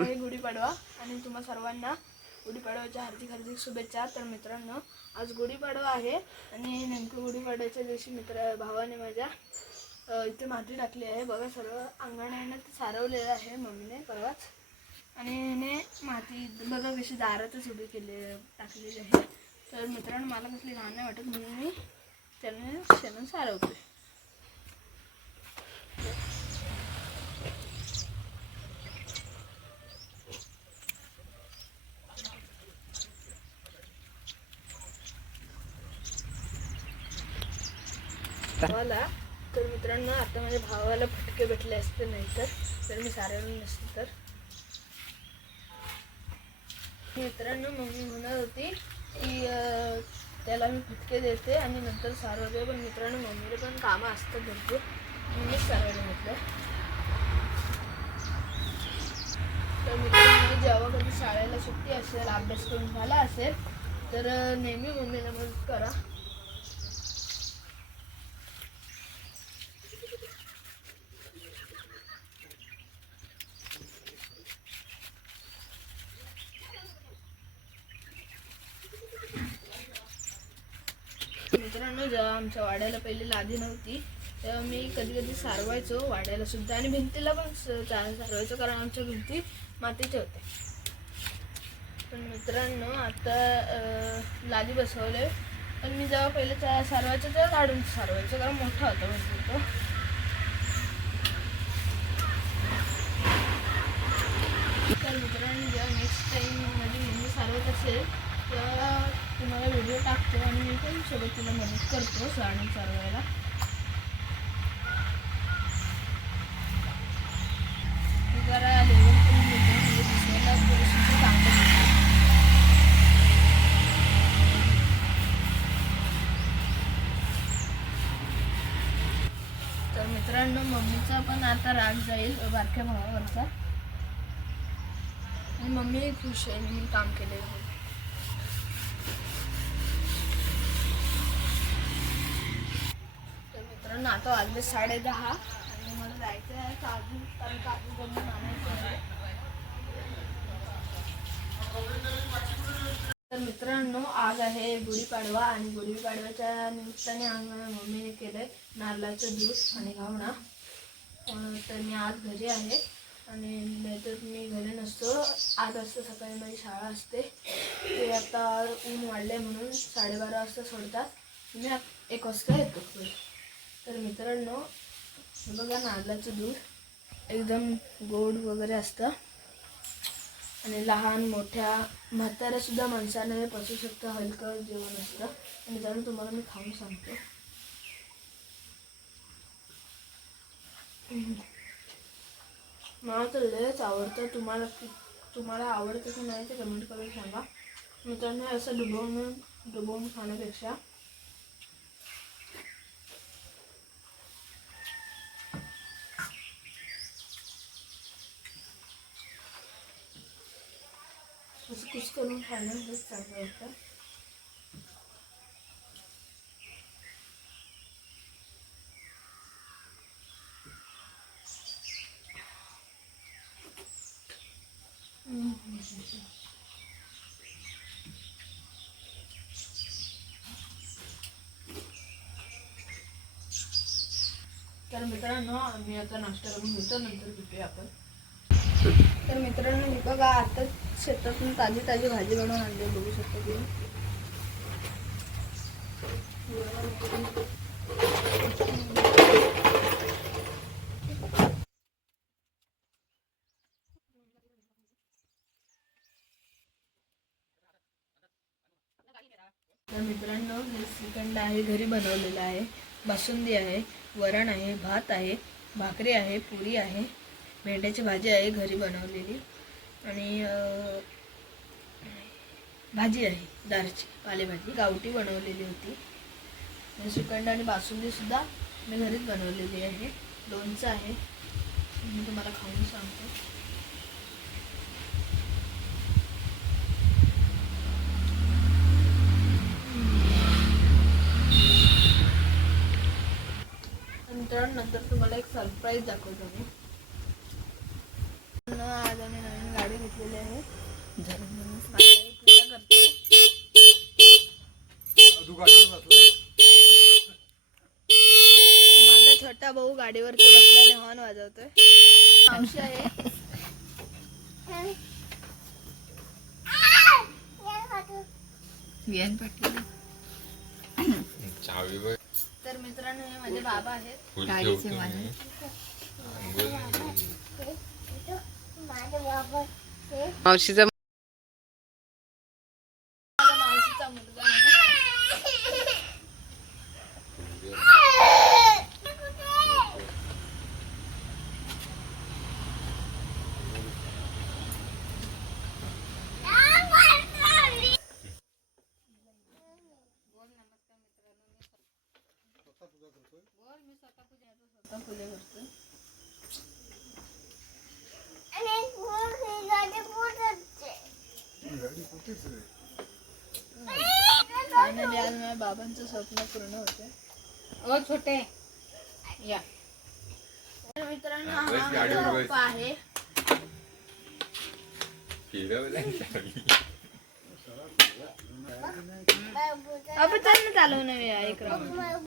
आहे गुढीपाडवा आणि तुम्हा सर्वांना गुढीपाडव्याच्या हार्दिक हार्दिक शुभेच्छा। तर मित्रांनो, आज गुढीपाडवा आहे आणि नेमकं गुढीपाडव्याच्या दिवशी भावाने माझ्या इथे माती टाकली आहे। बघा, सर्व अंगणाने ते सारवलेलं आहे मम्मीने परवाच, आणि हिने माती बघा कशी दारातच उभी टाकलेली आहे। तर मित्रांनो, मला कसली घाण नाही वाटत म्हणून मी त्याने शेण सारवते। भावाला तर मित्रांनो, आता माझ्या भावाला फटके भेटले असते नाही तर मी सारवले नसते। तर मित्रांनो, मम्मी म्हणत होती की त्याला मी फटके देते आणि नंतर सारवते, पण मित्रांनो मम्मीला पण कामं असतात भरपूर, मीच सारवायला म्हटलं। तर मित्रांनो, जेव्हा कधी शाळेला सुट्टी असेल, अभ्यास करून झाला असेल तर नेहमी मम्मीला मदत करा। मित्रांनो, जेव्हा आमच्या वाड्याला पहिले लादी नव्हती तेव्हा मी कधी कधी सारवायचो वाड्याला सुद्धा, आणि भिंतीला पण सारवायचो, कारण आमच्या भिंती मातीच्या होत्या। पण मित्रांनो, आता लादी बसवले, पण मी जेव्हा पहिले सारवायचो तेव्हा काढून सारवायचो, कारण मोठा होता भरपूर तो। तर मित्रांनो, जेव्हा नेक्स्ट टाईम माझी मम्मी सारवत असेल तेव्हा तुम्हाला व्हिडिओ टाकतो आणि मी पण सोबत तिला मदत करतो सारवायला। जरा लेवल पण घेतो, म्हणजे दिसायला थोडंसं चांगलं दिसतं। तर मित्रांनो, मम्मीचा पण आता राग जाईल बारक्या भावावरचा, आणि मम्मी खुश आहे मी काम केलेलं। तर मित्रांनो, आता वाजले 10:30 आणि मला जायचं आहे काजू, कारण काजू बनवून आणायचं आहे। तर मित्रांनो, आज आहे गुढीपाडवा आणि गुढीपाडव्याच्या निमित्ताने मम्मीने केलंय नारळाचं दूध आणि घावणा। तर मी आज घरी आहे, आणि नाहीतर मी घरी नसतो। 8 वाजता सकाळी माझी शाळा असते, ते आता ऊन वाढले म्हणून 12:30 वाजता सोडतात, मी 1 वाजता येतो। तर मित्रांनो, हे बघा, नारळाचं दूध एकदम गोड वगैरे असतं, आणि लहान मोठ्या म्हाताऱ्या सुद्धा माणसाने पचू शकतं, हलकं जेवण असतं। आणि मित्रांनो, तुम्हाला मी खाऊन सांगतो, मला तर लयच आवडतं। तुम्हाला आवडतं की नाही ते कमेंट करून सांगा। मित्रांनो, असं डुबवून खाण्यापेक्षा असं कुछ करून खाणं हेच चांगलं होतं। तर मित्रांनो, आम्ही आता नाश्ता करून घेतो, नंतर भेटूया आपण। तर मित्रांनो, हे बघा, आता शेतातून ताजी ताजी भाजी बनवून आणली, बघू शकता तुम्ही। तर मित्रांनो, हे श्रीखंड आहे, घरी बनवलेलं आहे, बासुंदी आहे, वरण आहे, भात आहे, भाकरी आहे, पुरी आहे, भेंड्याची भाजी आहे घरी बनवलेली, आणि भाजी आहे दारची पालेभाजी गावठी बनवलेली होती। श्रीखंड आणि बासुंदी सुद्धा मी घरीच बनवलेली आहे। लोणचं आहे, मी तुम्हाला खाऊन सांगतो। मित्रांनो, नंतर तुम्हाला एक सरप्राईज दाखवतो मी। आज आम्ही नवीन गाडी बियान पाटील चावी बघ. तर मित्रांनो हे माझे बाबा आहेत. फुल गाडीचे ठेवतो मालक. मी. अंघोळ नाही. मावशीचा माझ्या मावशीचा मुलगा आहे. स्वतः पूजा करतोय. फायनली आज माझ्या बाबांचं स्वप्न पूर्ण होते. ओ छोटे या तर मित्रांनो हा, हा बस गाडीवर माझा बस. पप्पा आहे. फिरवलंय चावी. आपण चालू नये एक राऊंड.